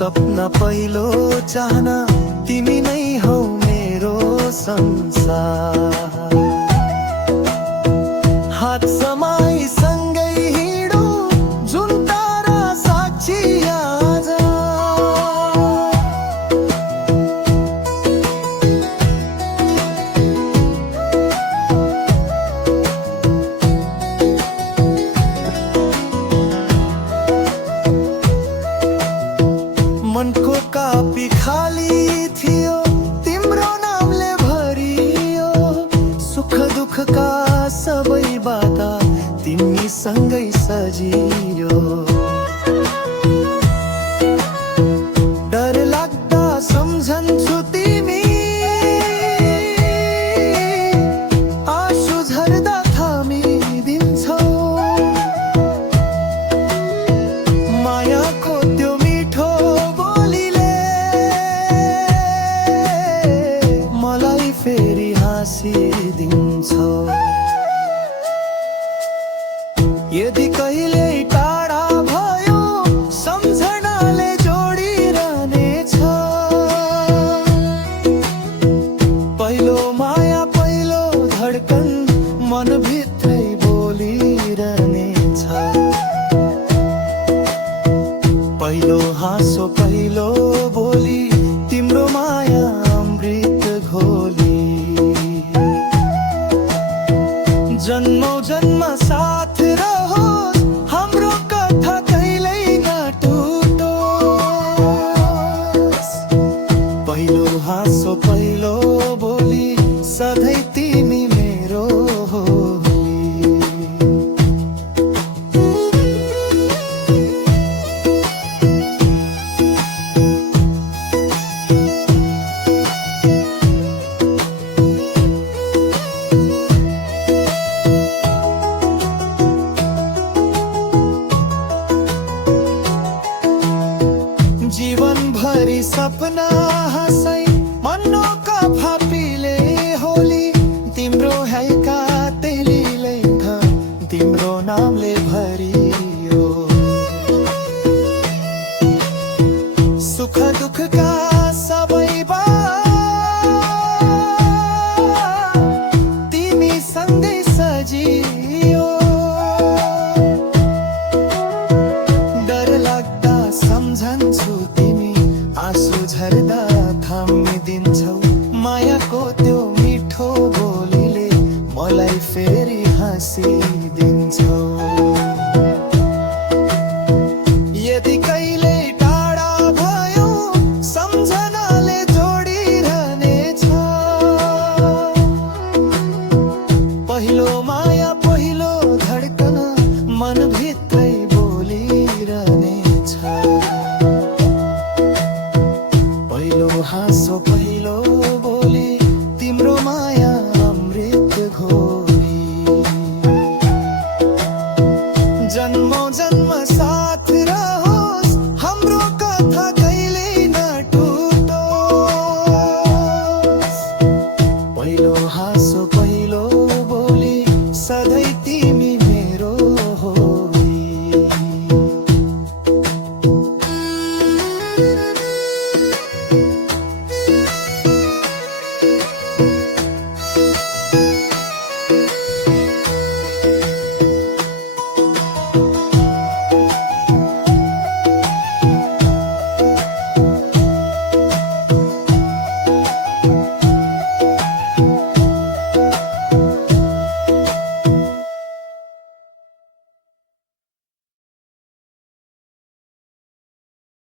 सपना पहिलो चाहना तिमी नै हौ मेरो संसार। हात समाई सँगै हिँडौँ जुन तारा साक्षी आज। मनको कापी खाली थियो तिम्रो नामले भरियो। सुख दुःखका सबै बाता तिमीसँगै सजियो। डर लाग्दा सम्झन्छु तिमी आँसु झर्दा थामिदिन्छौ। मायाको त्यो मिठो बोलीले मलाई फेरि हाँसिदिन्छौ। यदि कहिले टाढा भयो सम्झनाले जोडिरहनेछ। पहिलो माया पहिलो धड्कन मनभित्रै बोलिरहनेछ। पहिलो हाँसो पहिलो बोली तिम्रो माया अमृत घोली। जन्मौ जन्म साथ रहोस् हाम्रो कथा कहिल्यै नटुटोस्। पहिलो हाँसो पहिलो बोली सधैँ तिमी मेरो होली। जीवनभरि सपना हँसाइ मनोका फापीले होली। तिम्रो हैका तेलीले तिम्रो नामले भरियो। सुख दुःखका